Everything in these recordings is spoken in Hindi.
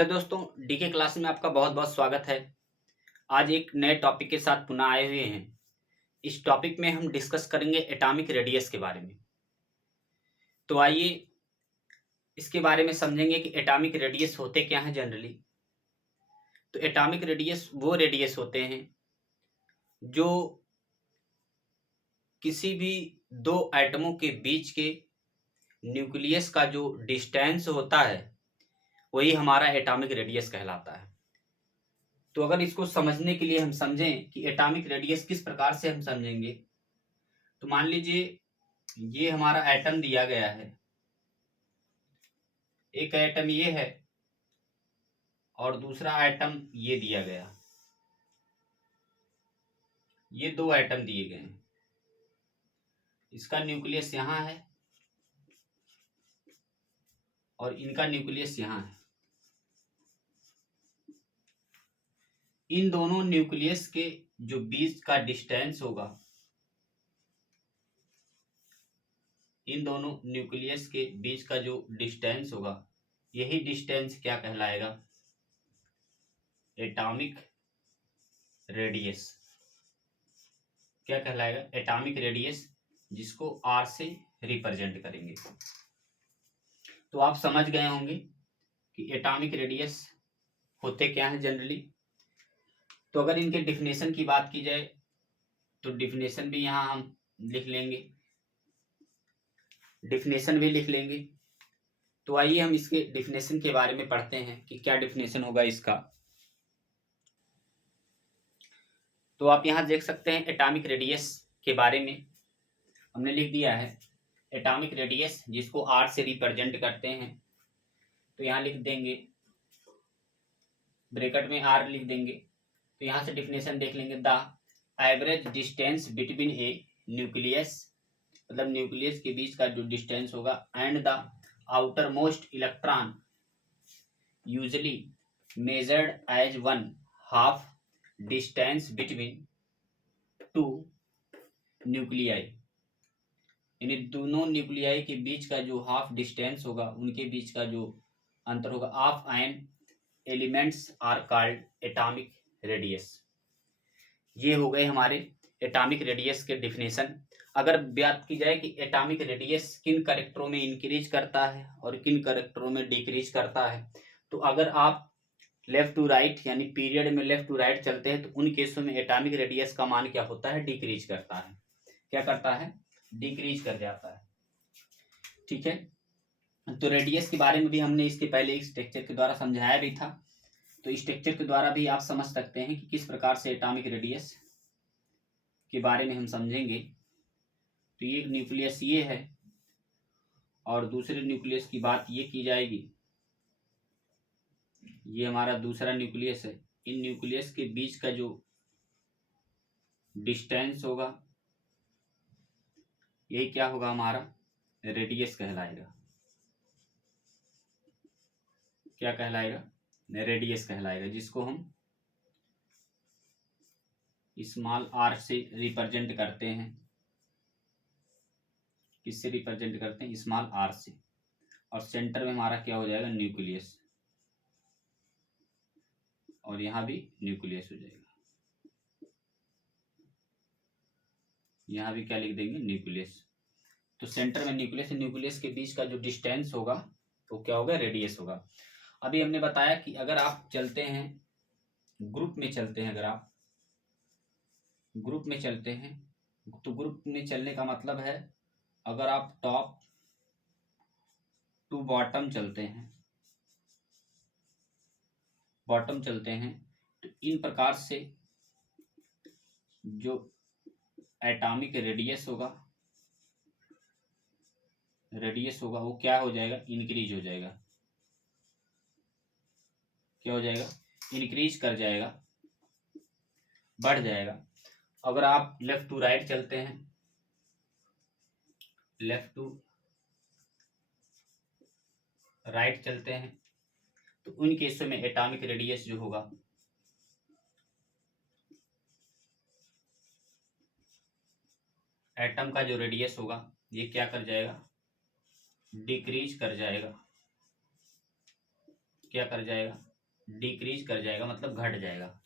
हेलो दोस्तों, डीके क्लास में आपका बहुत बहुत स्वागत है। आज एक नए टॉपिक के साथ पुनः आए हुए हैं। इस टॉपिक में हम डिस्कस करेंगे एटॉमिक रेडियस के बारे में। तो आइए इसके बारे में समझेंगे कि एटॉमिक रेडियस होते क्या हैं जनरली। तो एटॉमिक रेडियस वो रेडियस होते हैं जो किसी भी दो एटमों के बीच के न्यूक्लियस का जो डिस्टेंस होता है वही हमारा एटॉमिक रेडियस कहलाता है। तो अगर इसको समझने के लिए हम समझें कि एटॉमिक रेडियस किस प्रकार से हम समझेंगे, तो मान लीजिए ये हमारा एटम दिया गया है। एक एटम ये है और दूसरा एटम ये दिया गया। ये दो एटम दिए गए हैं। इसका न्यूक्लियस यहाँ है और इनका न्यूक्लियस यहाँ है। इन दोनों न्यूक्लियस के जो बीच का डिस्टेंस होगा, इन दोनों न्यूक्लियस के बीच का जो डिस्टेंस होगा, यही डिस्टेंस क्या कहलाएगा? Atomic radius. क्या कहलाएगा? एटॉमिक रेडियस, जिसको आर से रिप्रेजेंट करेंगे। तो आप समझ गए होंगे कि एटॉमिक रेडियस होते क्या हैं जनरली। तो अगर इनके डिफिनेशन की बात की जाए तो डिफिनेशन भी यहाँ हम लिख लेंगे। तो आइए हम इसके डिफिनेशन के बारे में पढ़ते हैं कि क्या डिफिनेशन होगा इसका। तो आप यहाँ देख सकते हैं एटॉमिक रेडियस के बारे में हमने लिख दिया है। एटॉमिक रेडियस जिसको आर से रिप्रेजेंट करते हैं, तो यहाँ लिख देंगे, ब्रैकेट में आर लिख देंगे। तो यहाँ से डिफिनेशन देख लेंगे। The average distance between a nucleus, मतलब न्यूक्लियस के बीच का जो डिस्टेंस होगा, and the outer most electron usually measured as one half distance between two nuclei. यानी दोनों न्यूक्लियाई के बीच का जो हाफ डिस्टेंस होगा, उनके बीच का जो अंतर होगा, of an elements are called atomic radius. ये हो गए हमारे एटॉमिक रेडियस के डिफिनेशन। अगर बात की जाए कि एटॉमिक रेडियस किन कैरेक्टरों में इंक्रीज करता है और किन कैरेक्टरों में डिक्रीज करता है, तो अगर आप लेफ्ट टू राइट यानी पीरियड में लेफ्ट टू राइट चलते हैं, तो उन केसों में एटॉमिक रेडियस का मान क्या होता है? डिक्रीज करता है। क्या करता है? डिक्रीज कर जाता है। ठीक है। तो रेडियस के बारे में भी हमने इसके पहले एक स्ट्रक्चर के द्वारा समझाया भी था। तो स्ट्रक्चर के द्वारा भी आप समझ सकते हैं कि किस प्रकार से एटॉमिक रेडियस के बारे में हम समझेंगे। तो ये न्यूक्लियस ये है और दूसरे न्यूक्लियस की बात ये की जाएगी। ये हमारा दूसरा न्यूक्लियस है। इन न्यूक्लियस के बीच का जो डिस्टेंस होगा, ये क्या होगा? हमारा रेडियस कहलाएगा। क्या कहलाएगा? रेडियस कहलाएगा, जिसको हम स्मॉल आर से रिप्रेजेंट करते हैं। किससे रिप्रेजेंट करते हैं? स्मॉल आर से। और सेंटर में हमारा क्या हो जाएगा? न्यूक्लियस। और यहाँ भी न्यूक्लियस हो जाएगा। यहाँ भी क्या लिख देंगे? न्यूक्लियस। तो सेंटर में न्यूक्लियस, न्यूक्लियस के बीच का जो डिस्टेंस होगा वो क्या होगा? रेडियस होगा। अभी हमने बताया कि अगर आप चलते हैं ग्रुप में चलते हैं, अगर आप ग्रुप में चलते हैं, तो ग्रुप में चलने का मतलब है, अगर आप टॉप टू बॉटम चलते हैं, तो इन प्रकार से जो एटॉमिक रेडियस होगा वो क्या हो जाएगा? इंक्रीज हो जाएगा। क्या हो जाएगा? इंक्रीज कर जाएगा, बढ़ जाएगा। अगर आप लेफ्ट टू राइट चलते हैं, लेफ्ट टू राइट चलते हैं, तो उन केसों में एटॉमिक रेडियस जो होगा एटम का जो रेडियस होगा, ये क्या कर जाएगा? डिक्रीज कर जाएगा। क्या कर जाएगा? डिक्रीज कर जाएगा, मतलब घट जाएगा।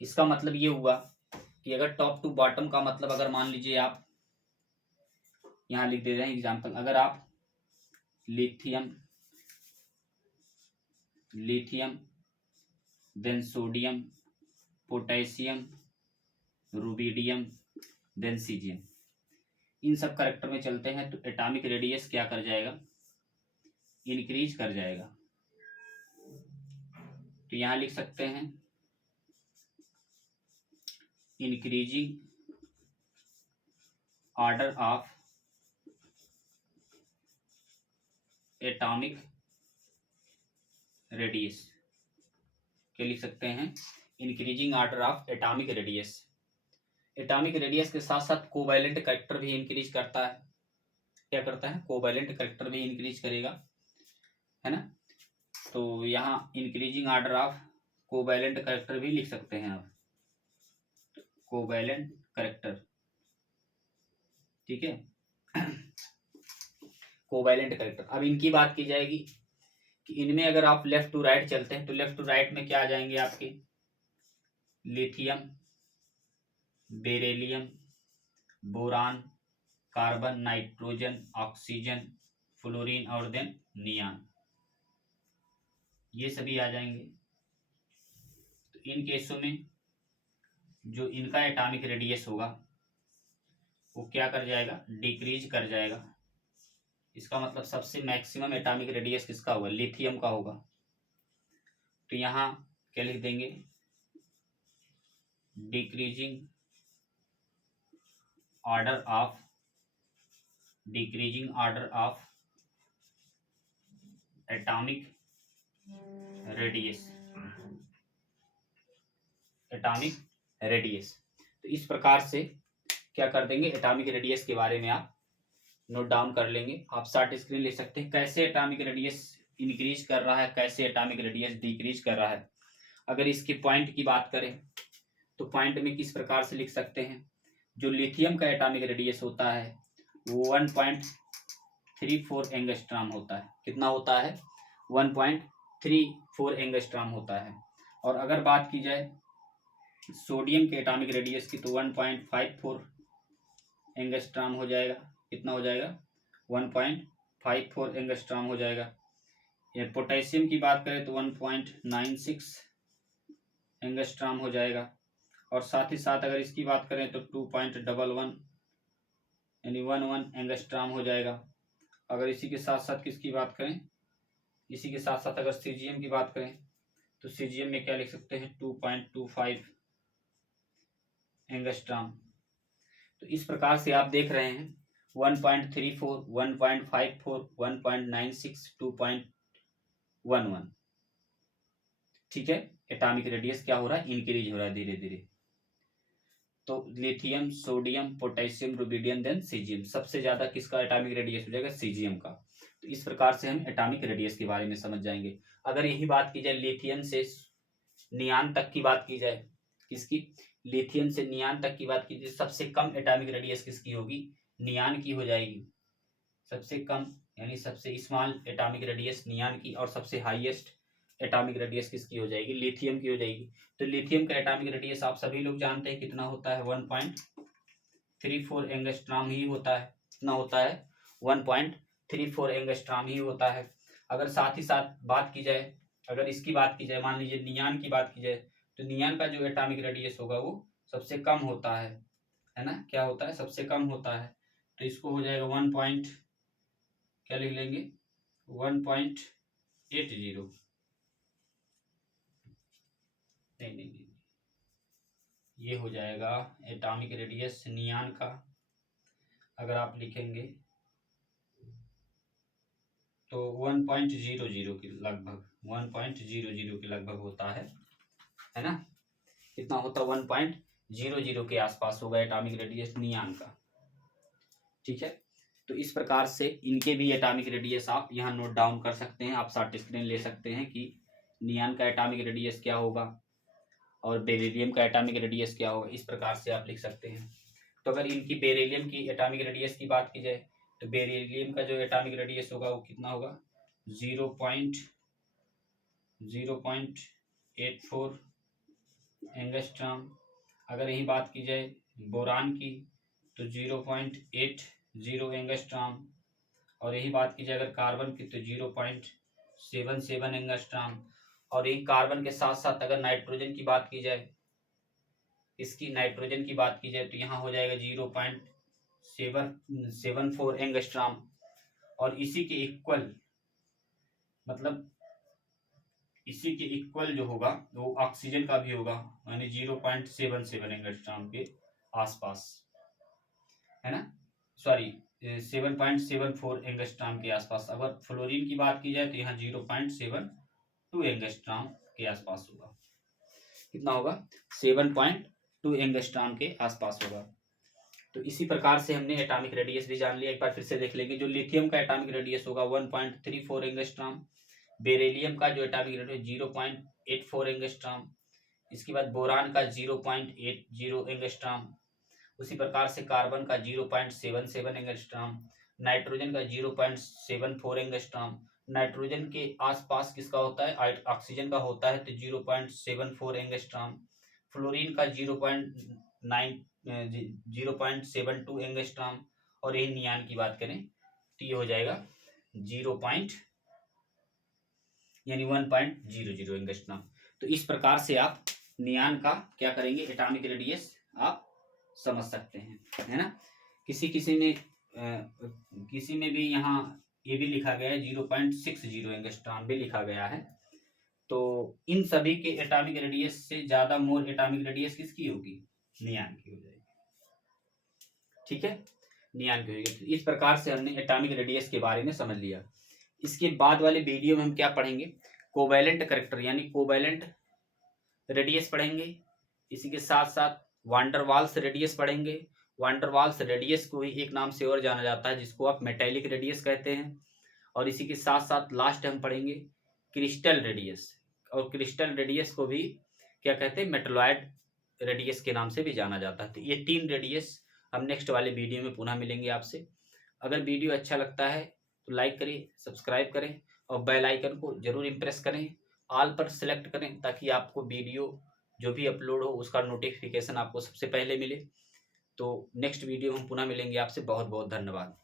इसका मतलब ये हुआ कि अगर टॉप टू बॉटम का मतलब, अगर मान लीजिए आप यहाँ लिख दे रहे हैं एग्जाम्पल, अगर आप lithium then sodium, potassium, rubidium, then caesium, इन सब करेक्टर में चलते हैं तो एटॉमिक रेडियस क्या कर जाएगा, इंक्रीज कर जाएगा। तो यहां लिख सकते हैं increasing order of atomic radius, क्या लिख सकते हैं, increasing order of atomic radius. Atomic radius के साथ साथ कोवैलेंट करेक्टर भी इंक्रीज करता है। क्या करता है, कोवैलेंट करेक्टर भी इंक्रीज करेगा, है ना। तो यहाँ increasing order of covalent character भी लिख सकते हैं आप, कोवैलेंट करेक्टर, ठीक है। कोवैलेंट करेक्टर, अब इनकी बात की जाएगी कि इनमें अगर आप लेफ्ट टू राइट चलते हैं तो लेफ्ट टू राइट में क्या आ जाएंगे आपके, lithium, beryllium, boron, carbon, nitrogen, oxygen, fluorine और देन नियान, ये सभी आ जाएंगे। तो इन केसों में जो इनका एटॉमिक रेडियस होगा वो क्या कर जाएगा, डिक्रीज कर जाएगा। इसका मतलब सबसे मैक्सिमम एटॉमिक रेडियस किसका होगा, लिथियम का होगा। तो यहाँ क्या लिख देंगे, decreasing order of atomic radius. तो इस प्रकार से क्या कर देंगे, एटॉमिक रेडियस के बारे में आप नोट डाउन कर लेंगे। आप शॉर्ट स्क्रीन ले सकते हैं, कैसे एटॉमिक रेडियस इंक्रीज कर रहा है, कैसे एटॉमिक रेडियस डिक्रीज कर रहा है। अगर इसके पॉइंट की बात करें तो पॉइंट में किस प्रकार से लिख सकते हैं, जो लिथियम का एटॉमिक रेडियस होता है वो 1.34 एंगस्ट्रॉम होता है। कितना होता है, 1.34 एंगस्ट्रॉम होता है। और अगर बात की जाए सोडियम के एटॉमिक रेडियस की तो 1.54 एंगस्ट्रॉम हो जाएगा। कितना हो जाएगा, 1.54 एंगस्ट्रॉम हो जाएगा। या पोटेशियम की बात करें तो 1.96 एंगस्ट्रॉम हो जाएगा। और साथ ही साथ अगर इसकी बात करें तो 2.11 यानी 11 एंगस्ट्रॉम हो जाएगा। अगर इसी के साथ साथ किसकी बात करें, इसी के साथ साथ अगर सीजियम की बात करें तो सीजियम में क्या लिख सकते हैं, 2.25 एंगस्ट्रॉम। तो इस प्रकार से आप देख रहे हैं 1.34, 1.54, 1.96, 2.11, ठीक है। एटॉमिक रेडियस क्या हो रहा है, इंक्रीज हो रहा है धीरे धीरे। तो lithium, sodium, potassium, rubidium then caesium, सबसे ज्यादा किसका एटॉमिक रेडियस हो जाएगा, सीजियम का। तो इस प्रकार से हम एटॉमिक रेडियस के बारे में समझ जाएंगे। अगर यही बात की जाए लिथियम से नियान तक की बात की जाए, किसकी, लिथियम से नियान तक की बात की जाए, सबसे कम एटॉमिक रेडियस किसकी होगी, नियान की हो जाएगी। सबसे कम यानी सबसे स्मॉल एटॉमिक रेडियस नियान की, और सबसे हाईएस्ट एटॉमिक रेडियस किसकी हो जाएगी, लिथियम की हो जाएगी। तो लिथियम का एटॉमिक रेडियस आप सभी लोग जानते हैं कितना होता है, 1.34 एंगस्ट्रॉम ही होता है। कितना होता है, 1.34 एंगस्ट्रॉम ही होता है। अगर साथ ही साथ बात की जाए, अगर इसकी बात की जाए, मान लीजिए नियान की बात की जाए, तो नियान का जो एटॉमिक रेडियस होगा वो सबसे कम होता है ना। क्या होता है, सबसे कम होता है। तो इसको हो जाएगा 1 पॉइंट, क्या लिख लेंगे, 1.80, नहीं, ये हो जाएगा एटॉमिक रेडियस नियान का। अगर आप लिखेंगे तो 1.00 के लगभग, 1.00 के लगभग होता है ना। कितना होता है, 1.00 के आसपास होगा एटॉमिक रेडियस नियान का, ठीक है। तो इस प्रकार से इनके भी एटॉमिक रेडियस आप यहाँ नोट डाउन कर सकते हैं। आप शॉर्ट स्क्रीन ले सकते हैं कि नियान का एटॉमिक रेडियस क्या होगा और बेरिलियम का एटॉमिक रेडियस क्या होगा, इस प्रकार से आप लिख सकते हैं। तो अगर इनकी बेरिलियम की एटॉमिक रेडियस की बात की जाए तो बेरिलियम का जो एटॉमिक रेडियस होगा वो कितना होगा, 0.0.8 0.84 एंगस्ट्रॉम। अगर यही बात की जाए बोरान की तो 0.80 एंगस्ट्रॉम। और यही बात की जाए अगर कार्बन की तो 0.77 एंगस्ट्रॉम। और यही कार्बन के साथ साथ अगर नाइट्रोजन की बात की जाए, इसकी नाइट्रोजन की बात की जाए तो यहाँ हो जाएगा 0.774 एंगस्ट्रॉम। और इसी के इक्वल, मतलब इसी के इक्वल जो होगा वो ऑक्सीजन का भी होगा, यानी 0.77 एंगस्ट्रॉम के आसपास, है ना, सॉरी 7.74 एंगस्ट्रॉम के आसपास। अगर फ्लोरीन की बात की जाए तो यहाँ 0.72 एंगस्ट्रॉम के आसपास होगा। कितना होगा? 7.2 एंगस्ट्रॉम के आसपास होगा। तो इसी प्रकार से हमने एटॉमिक रेडियस भी जान लिया। एक बार फिर से देख लेंगे। जो लिथियम का एटॉमिक रेडियस होगा 1.34 एंगस्ट्रॉम। बेरिलियम का जो एटॉमिक रेडियस 0.84 एंगस्ट्रॉम। इसके बाद बोरान का 0.80 एंगस्ट्रॉम। उसी प्रकार से कार्बन का 0.77 एंगस्ट्रॉम। नाइट्रोजन का 0.74 एंगस्ट्रॉम। नाइट्रोजन के आसपास किसका होता है? ऑक्सीजन का होता है, तो 0.74 एंगस्ट्रॉम। फ्लोरीन का 0.72 एंगस्ट्रॉम। और यही नियान की बात करें तो ये हो जाएगा 1.00 एंगस्ट्रॉम। तो इस प्रकार से आप नियान का क्या करेंगे? एटॉमिक रेडियस आप समझ सकते हैं, है ना। किसी में भी यहाँ ये भी लिखा गया है 0.60 एंगस्ट्रॉम भी लिखा गया है। तो इन सभी के एटॉमिक रेडियस से ज्यादा मोर एटॉमिक रेडियस किसकी होगी? नियान की हो जाएगी। ठीक है, नियान की होगी। तो इस प्रकार से हमने एटॉमिक रेडियस के बारे में समझ लिया। इसके बाद वाले वीडियो में हम क्या पढ़ेंगे? कोवैलेंट करैक्टर यानी कोवैलेंट रेडियस पढ़ेंगे। इसी के साथ साथ वान डेर वाल्स रेडियस पढ़ेंगे। वान डेर वाल्स रेडियस को ही एक नाम से और जाना जाता है जिसको आप मेटेलिक रेडियस कहते हैं। और इसी के साथ साथ लास्ट हम पढ़ेंगे क्रिस्टल रेडियस। और क्रिस्टल रेडियस को भी क्या कहते हैं? मेटलॉयड रेडियस के नाम से भी जाना जाता है। तो ये 3 रेडियस हम नेक्स्ट वाले वीडियो में पुनः मिलेंगे आपसे। अगर वीडियो अच्छा लगता है तो लाइक करिए, सब्सक्राइब करें और बेल आइकन को जरूर इम्प्रेस करें, ऑल पर सेलेक्ट करें, ताकि आपको वीडियो जो भी अपलोड हो उसका नोटिफिकेशन आपको सबसे पहले मिले। तो नेक्स्ट वीडियो हम पुनः मिलेंगे आपसे। बहुत बहुत धन्यवाद।